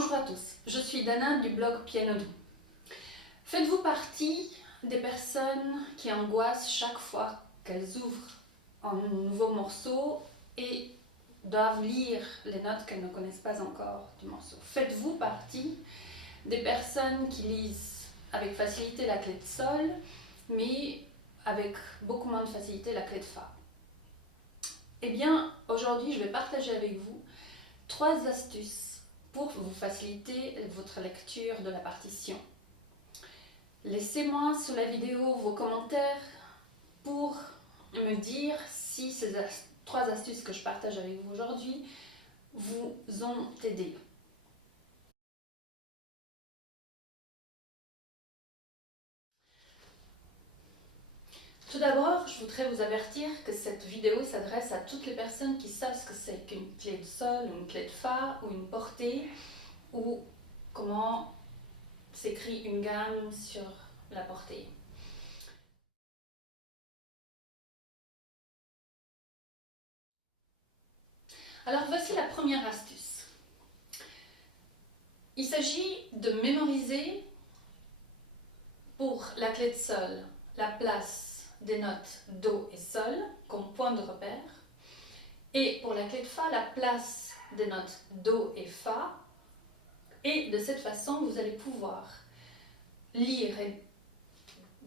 Bonjour à tous, je suis Dana du blog Piano Doux. Faites-vous partie des personnes qui angoissent chaque fois qu'elles ouvrent un nouveau morceau et doivent lire les notes qu'elles ne connaissent pas encore du morceau? Faites-vous partie des personnes qui lisent avec facilité la clé de sol, mais avec beaucoup moins de facilité la clé de fa? Eh bien, aujourd'hui, je vais partager avec vous 3 astuces pour vous faciliter votre lecture de la partition. Laissez-moi sous la vidéo vos commentaires pour me dire si ces 3 astuces que je partage avec vous aujourd'hui vous ont aidé. Tout d'abord, je voudrais vous avertir que cette vidéo s'adresse à toutes les personnes qui savent ce que c'est qu'une clé de sol, une clé de fa ou une portée, ou comment s'écrit une gamme sur la portée. Alors voici la première astuce. Il s'agit de mémoriser pour la clé de sol la place des notes Do et Sol comme point de repère, et pour la clé de Fa la place des notes Do et Fa, et de cette façon vous allez pouvoir lire et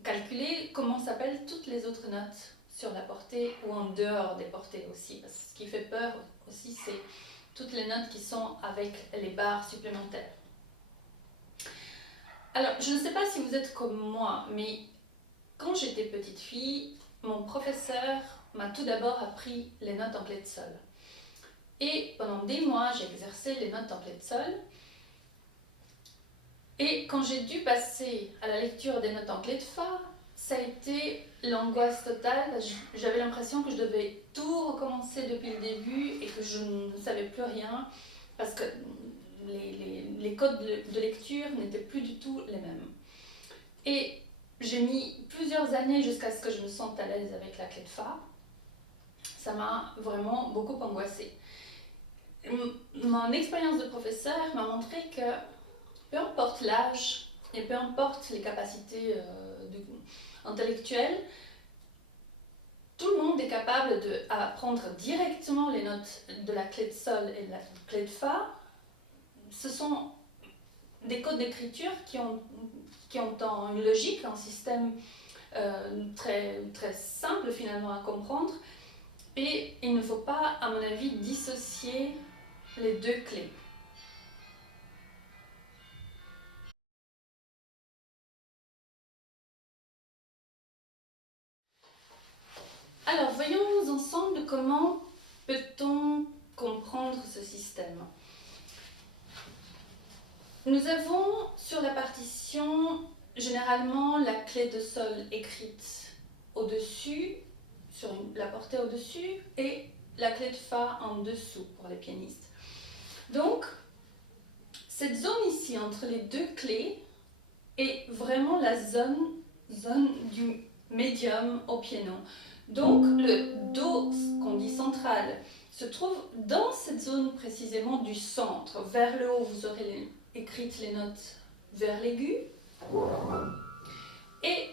calculer comment s'appellent toutes les autres notes sur la portée ou en dehors des portées aussi, parce que ce qui fait peur aussi c'est toutes les notes qui sont avec les barres supplémentaires. Alors je ne sais pas si vous êtes comme moi, mais quand j'étais petite fille, mon professeur m'a tout d'abord appris les notes en clé de sol. Et pendant des mois, j'ai exercé les notes en clé de sol. Et quand j'ai dû passer à la lecture des notes en clé de fa, ça a été l'angoisse totale. J'avais l'impression que je devais tout recommencer depuis le début et que je ne savais plus rien parce que les codes de lecture n'étaient plus du tout les mêmes. Et j'ai mis plusieurs années jusqu'à ce que je me sente à l'aise avec la clé de fa. Ça m'a vraiment beaucoup angoissée. Mon expérience de professeur m'a montré que peu importe l'âge et peu importe les capacités intellectuelles, tout le monde est capable d'apprendre directement les notes de la clé de sol et de la clé de fa. Ce sont des codes d'écriture qui ont une logique, un système très simple finalement à comprendre, et il ne faut pas, à mon avis, dissocier les deux clés. Alors voyons ensemble comment peut-on comprendre ce système. Nous avons sur la partition généralement la clé de sol écrite au-dessus, sur la portée au-dessus, et la clé de fa en dessous pour les pianistes. Donc, cette zone ici entre les deux clés est vraiment la zone du médium au piano. Donc, le Do, qu'on dit central, se trouve dans cette zone précisément du centre. Vers le haut, vous aurez écrites les notes vers l'aigu, et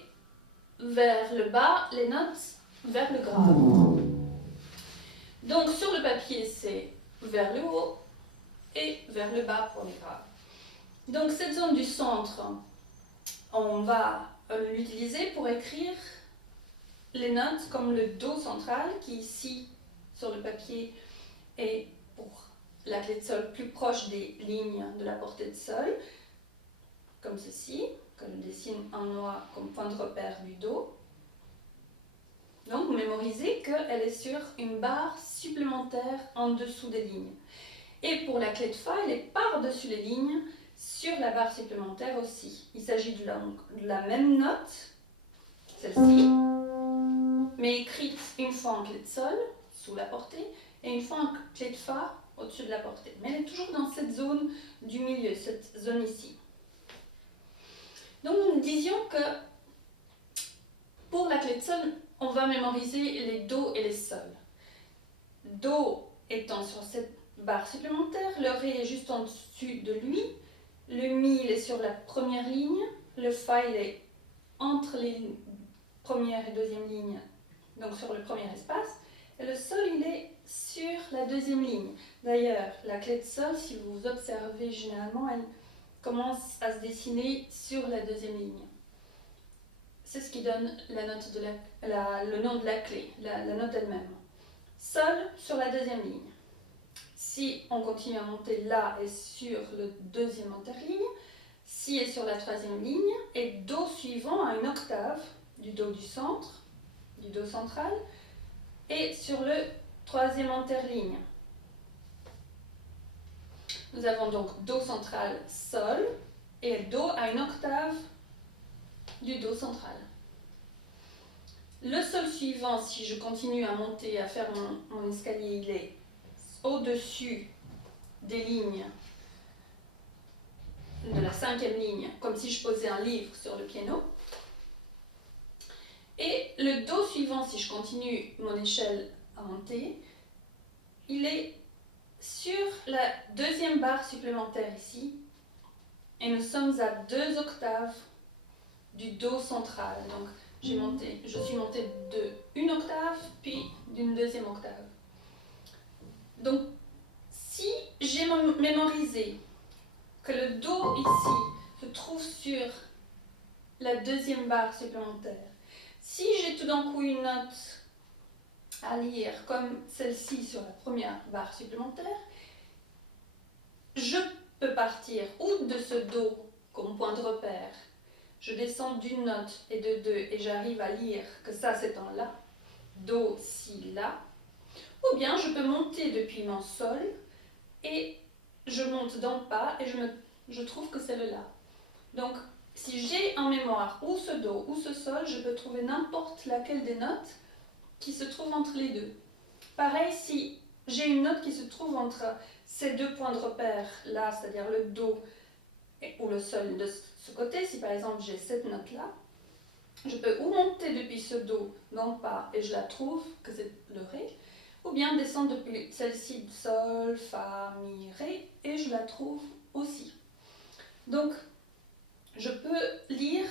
vers le bas, les notes vers le grave. Donc sur le papier, c'est vers le haut et vers le bas pour les graves. Donc cette zone du centre, on va l'utiliser pour écrire les notes comme le Do central, qui ici sur le papier est pour la clé de sol plus proche des lignes de la portée de sol, comme ceci, que je dessine en noir comme point de repère du Do. Donc vous mémorisez qu'elle est sur une barre supplémentaire en dessous des lignes. Et pour la clé de fa, elle est par-dessus les lignes sur la barre supplémentaire aussi. Il s'agit de la même note, celle-ci, mais écrite une fois en clé de sol, sous la portée, et une fois en clé de fa, au-dessus de la portée. Mais elle est toujours dans cette zone du milieu, cette zone ici. Donc nous disions que pour la clé de sol, on va mémoriser les Do et les Sol. Do étant sur cette barre supplémentaire, le Ré est juste en dessus de lui, le Mi il est sur la première ligne, le Fa il est entre les première et deuxième ligne, donc sur le premier espace, et le Sol il est sur la deuxième ligne. D'ailleurs, la clé de Sol, si vous observez généralement, elle commence à se dessiner sur la deuxième ligne. C'est ce qui donne la note de le nom de la clé, la note elle-même. Sol sur la deuxième ligne. Si on continue à monter, La est sur le deuxième interligne, Si est sur la troisième ligne, et Do suivant à une octave du Do du centre, du Do central, et sur le troisième interligne. Nous avons donc Do central, Sol, et Do à une octave du Do central. Le Sol suivant, si je continue à monter, à faire mon escalier, il est au-dessus des lignes de la cinquième ligne, comme si je posais un livre sur le piano. Et le Do suivant, si je continue mon échelle à monter, il est sur la deuxième barre supplémentaire ici, et nous sommes à 2 octaves du Do central. Donc je suis montée de une octave, puis d'une deuxième octave. Donc si j'ai mémorisé que le Do ici se trouve sur la deuxième barre supplémentaire, si j'ai tout d'un coup une note à lire comme celle-ci sur la première barre supplémentaire, je peux partir ou de ce Do comme point de repère, je descends d'une note et de deux et j'arrive à lire que ça c'est en La, Do, Si, La, ou bien je peux monter depuis mon Sol et je monte d'un pas et je trouve que c'est le La. Donc si j'ai en mémoire ou ce Do ou ce Sol, je peux trouver n'importe laquelle des notes qui se trouve entre les deux. Pareil, si j'ai une note qui se trouve entre ces deux points de repère là, c'est-à-dire le Do ou le Sol de ce côté, si par exemple j'ai cette note-là, je peux ou monter depuis ce Do non pas et je la trouve, que c'est le Ré, ou bien descendre depuis celle-ci, Sol, Fa, Mi, Ré, et je la trouve aussi. Donc, je peux lire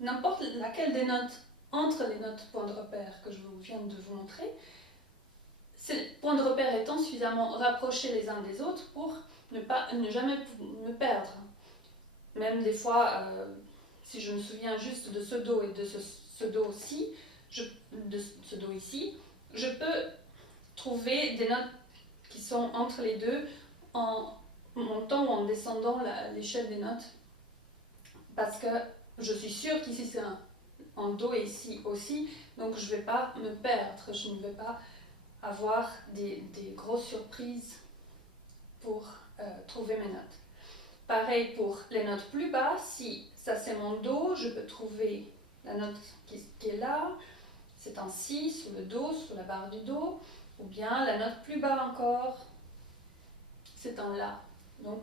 n'importe laquelle des notes entre les notes points de repère que je viens de vous montrer, ces points de repère étant suffisamment rapprochés les uns des autres pour ne jamais me perdre. Même des fois, si je me souviens juste de ce Do et de ce Do-ci, de ce Do ici, je peux trouver des notes qui sont entre les deux en montant ou en descendant l'échelle des notes, parce que je suis sûre qu'ici c'est un Do et ici aussi, donc je ne vais pas me perdre, je ne vais pas avoir des grosses surprises pour trouver mes notes. Pareil pour les notes plus bas, si ça c'est mon Do, je peux trouver la note qui est là, c'est un Si sous le Do, sous la barre du Do, ou bien la note plus bas encore, c'est un La. Donc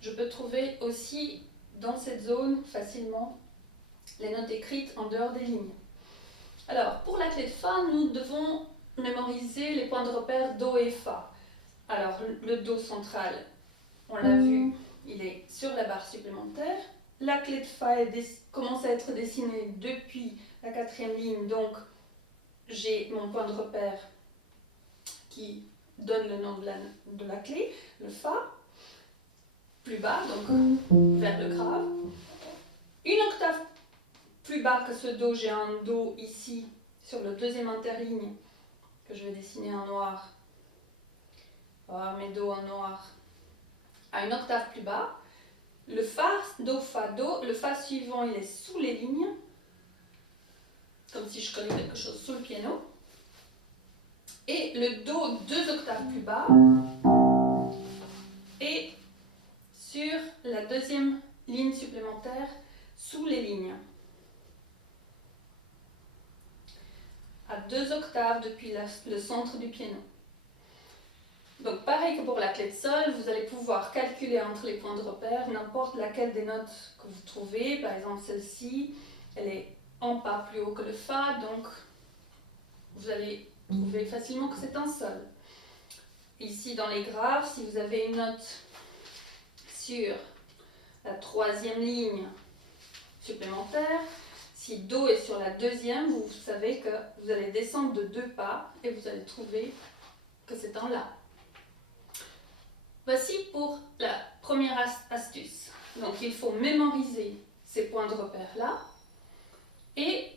je peux trouver aussi dans cette zone facilement les notes écrites en dehors des lignes. Alors pour la clé de Fa, nous devons mémoriser les points de repère Do et Fa. Alors le Do central, on l'a vu, il est sur la barre supplémentaire. La clé de Fa commence à être dessinée depuis la quatrième ligne, donc j'ai mon point de repère qui donne le nom de la clé, le Fa, plus bas, donc vers le grave. Une octave plus bas que ce Do, j'ai un Do ici, sur le deuxième interligne, que je vais dessiner en noir. Voilà mes Do en noir. À une octave plus bas, le Fa, Do, Fa, Do, le Fa suivant, il est sous les lignes, comme si je collais quelque chose sous le piano. Et le Do 2 octaves plus bas est sur la deuxième ligne supplémentaire sous les lignes. À 2 octaves depuis le centre du piano. Donc pareil que pour la clé de Sol, vous allez pouvoir calculer entre les points de repère n'importe laquelle des notes que vous trouvez. Par exemple celle-ci, elle est en pas plus haut que le Fa, donc vous allez trouver facilement que c'est un Sol. ici dans les graves, si vous avez une note sur la 3e ligne supplémentaire, si Do est sur la 2e, vous savez que vous allez descendre de 2 pas et vous allez trouver que c'est en La. Voici pour la première astuce. Donc il faut mémoriser ces points de repère là et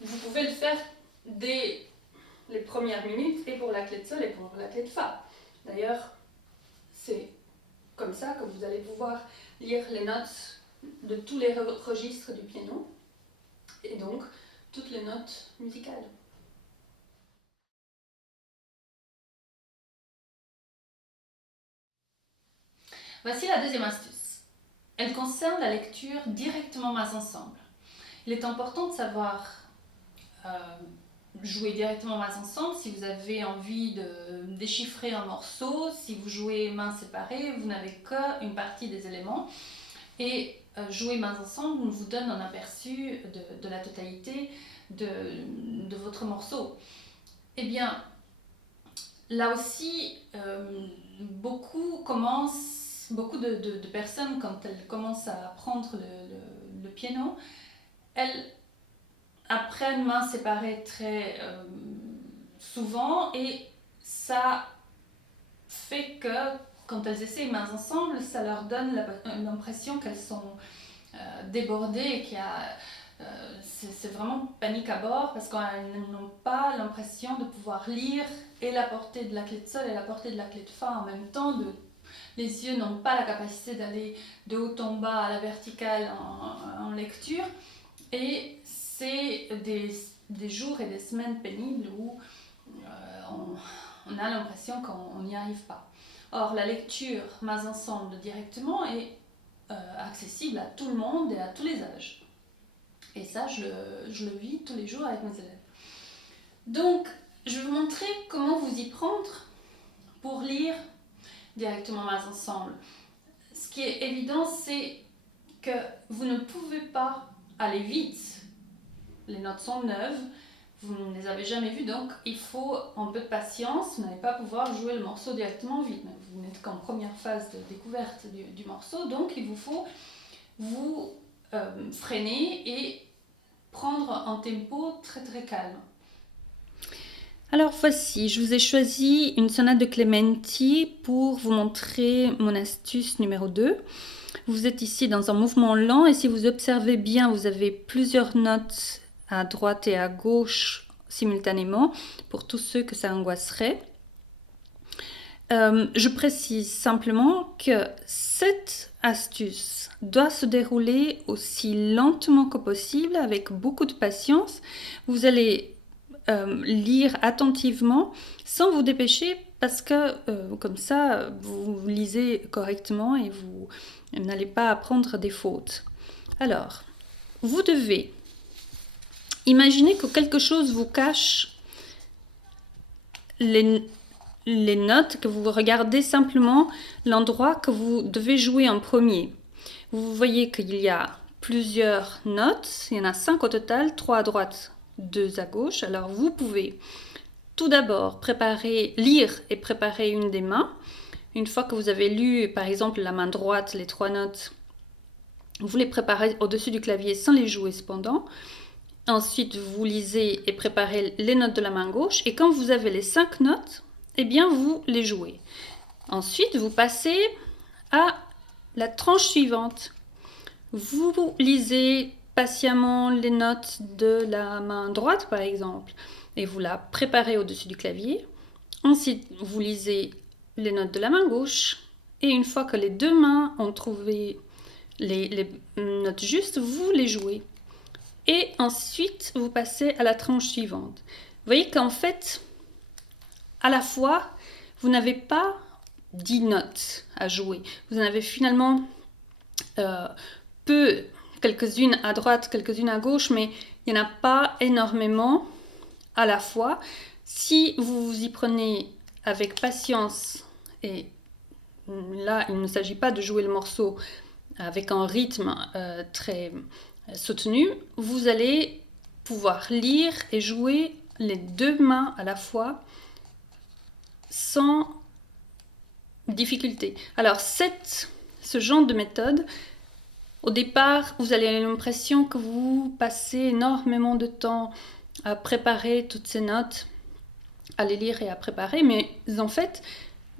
vous pouvez le faire dès les premières minutes et pour la clé de Sol et pour la clé de Fa. D'ailleurs, c'est comme ça que vous allez pouvoir lire les notes de tous les registres du piano et donc toutes les notes musicales. Voici la deuxième astuce. Elle concerne la lecture directement masse ensemble. Il est important de savoir jouer directement masse ensemble si vous avez envie de déchiffrer un morceau. Si vous jouez mains séparées, vous n'avez qu'une partie des éléments. Et jouer mains ensemble vous donne un aperçu de la totalité de votre morceau. Eh bien, là aussi, beaucoup de personnes, quand elles commencent à apprendre le piano, elles apprennent mains séparées très souvent et ça fait que quand elles essaient mains ensemble, ça leur donne l'impression qu'elles sont débordées et c'est vraiment panique à bord parce qu'elles n'ont pas l'impression de pouvoir lire et la portée de la clé de Sol et la portée de la clé de Fa en même temps. Les yeux n'ont pas la capacité d'aller de haut en bas à la verticale en lecture et c'est des jours et des semaines pénibles où on a l'impression qu'on n'y arrive pas. Or, la lecture mains ensemble directement est accessible à tout le monde et à tous les âges. Et ça, je le vis tous les jours avec mes élèves. Donc, je vais vous montrer comment vous y prendre pour lire directement mains ensemble. Ce qui est évident, c'est que vous ne pouvez pas aller vite. Les notes sont neuves, vous ne les avez jamais vues, donc il faut un peu de patience. Vous n'allez pas pouvoir jouer le morceau directement vite. Vous n'êtes qu'en première phase de découverte du morceau, donc il vous faut vous freiner et prendre un tempo très très calme. Alors voici, je vous ai choisi une sonate de Clementi pour vous montrer mon astuce numéro 2. Vous êtes ici dans un mouvement lent et si vous observez bien, vous avez plusieurs notes à droite et à gauche simultanément pour tous ceux que ça angoisserait. Je précise simplement que cette astuce doit se dérouler aussi lentement que possible, avec beaucoup de patience. Vous allez lire attentivement sans vous dépêcher parce que comme ça, vous lisez correctement et vous n'allez pas apprendre des fautes. Alors, vous devez imaginer que quelque chose vous cache les notes, que vous regardez simplement l'endroit que vous devez jouer en premier. Vous voyez qu'il y a plusieurs notes, il y en a 5 au total, 3 à droite, 2 à gauche. Alors vous pouvez tout d'abord lire et préparer une des mains. Une fois que vous avez lu par exemple la main droite, les 3 notes, vous les préparez au-dessus du clavier sans les jouer cependant. Ensuite vous lisez et préparez les notes de la main gauche et quand vous avez les 5 notes, eh bien vous les jouez. Ensuite vous passez à la tranche suivante. Vous lisez patiemment les notes de la main droite par exemple et vous la préparez au-dessus du clavier. Ensuite vous lisez les notes de la main gauche et une fois que les deux mains ont trouvé les notes justes, vous les jouez. Et ensuite vous passez à la tranche suivante. Vous voyez qu'en fait, à la fois, vous n'avez pas 10 notes à jouer. Vous en avez finalement quelques-unes à droite, quelques-unes à gauche, mais il n'y en a pas énormément à la fois. Si vous vous y prenez avec patience, et là, il ne s'agit pas de jouer le morceau avec un rythme très soutenu, vous allez pouvoir lire et jouer les deux mains à la fois sans difficulté. Alors ce genre de méthode, au départ, vous allez avoir l'impression que vous passez énormément de temps à préparer toutes ces notes, à les lire et à préparer, mais en fait,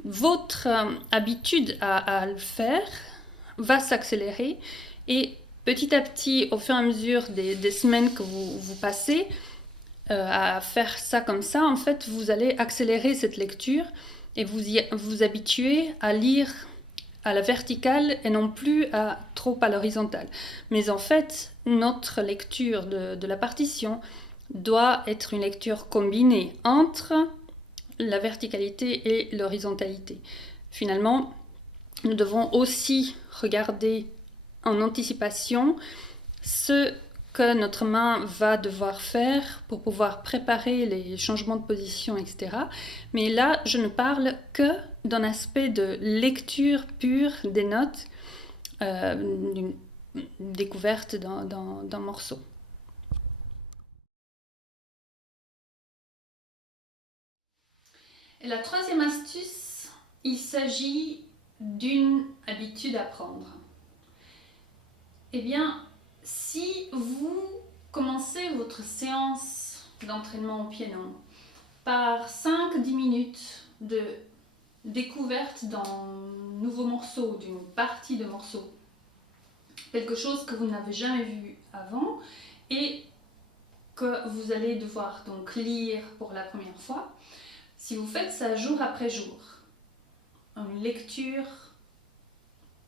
votre habitude à le faire va s'accélérer et petit à petit, au fur et à mesure des semaines que vous passez à faire ça comme ça, en fait, vous allez accélérer cette lecture et vous habituer à lire à la verticale et non plus trop à l'horizontale. Mais en fait, notre lecture de la partition doit être une lecture combinée entre la verticalité et l'horizontalité. Finalement, nous devons aussi regarder en anticipation ce que notre main va devoir faire pour pouvoir préparer les changements de position, etc. Mais là, je ne parle que d'un aspect de lecture pure des notes, d'une découverte d'un morceau. Et la troisième astuce, il s'agit d'une habitude à prendre. Eh bien, si vous commencez votre séance d'entraînement au piano par 5-10 minutes de découverte d'un nouveau morceau, d'une partie de morceau, quelque chose que vous n'avez jamais vu avant et que vous allez devoir donc lire pour la première fois, si vous faites ça jour après jour, une lecture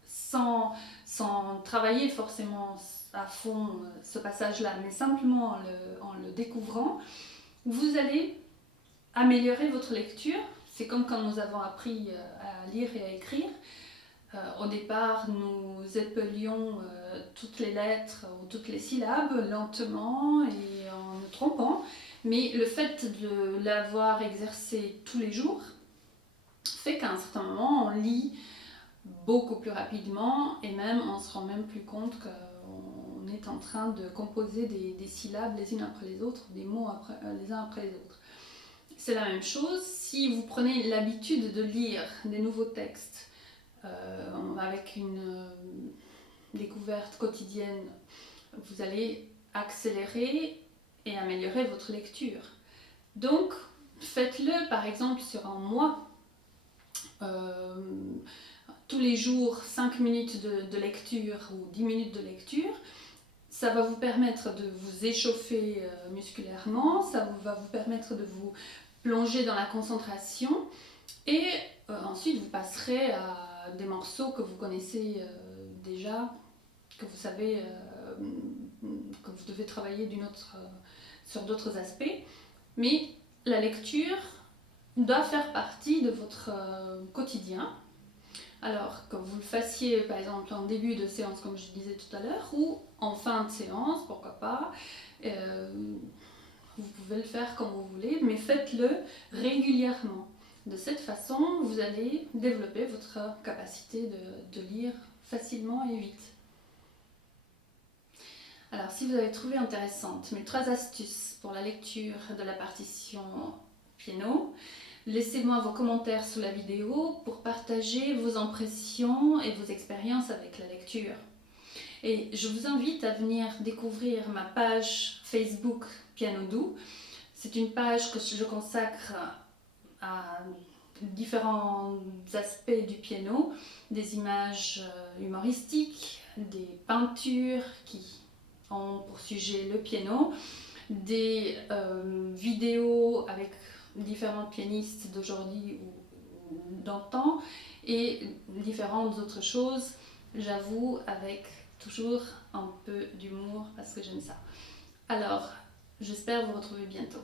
sans travailler forcément à fond ce passage-là, mais simplement en le découvrant, vous allez améliorer votre lecture. C'est comme quand nous avons appris à lire et à écrire. Au départ, nous épelions toutes les lettres ou toutes les syllabes lentement et en nous trompant, mais le fait de l'avoir exercé tous les jours fait qu'à un certain moment, on lit beaucoup plus rapidement et même on se rend même plus compte qu'on est en train de composer des syllabes les unes après les autres, des mots les uns après les autres. C'est la même chose si vous prenez l'habitude de lire des nouveaux textes avec une découverte quotidienne, vous allez accélérer et améliorer votre lecture. Donc, faites-le par exemple sur un mois. Tous les jours 5 minutes de lecture ou 10 minutes de lecture, ça va vous permettre de vous échauffer musculairement, ça va vous permettre de vous plonger dans la concentration et ensuite vous passerez à des morceaux que vous connaissez déjà, que vous savez que vous devez travailler sur d'autres aspects, mais la lecture doit faire partie de votre quotidien. Alors que vous le fassiez par exemple en début de séance comme je disais tout à l'heure ou en fin de séance, pourquoi pas, vous pouvez le faire comme vous voulez, mais faites-le régulièrement. De cette façon, vous allez développer votre capacité de lire facilement et vite. Alors si vous avez trouvé intéressantes mes 3 astuces pour la lecture de la partition piano, laissez-moi vos commentaires sous la vidéo pour partager vos impressions et vos expériences avec la lecture. Et je vous invite à venir découvrir ma page Facebook Piano Doux. C'est une page que je consacre à différents aspects du piano, des images humoristiques, des peintures qui ont pour sujet le piano, des vidéos avec différents pianistes d'aujourd'hui ou d'antan et différentes autres choses, j'avoue, avec toujours un peu d'humour parce que j'aime ça. Alors, j'espère vous retrouver bientôt.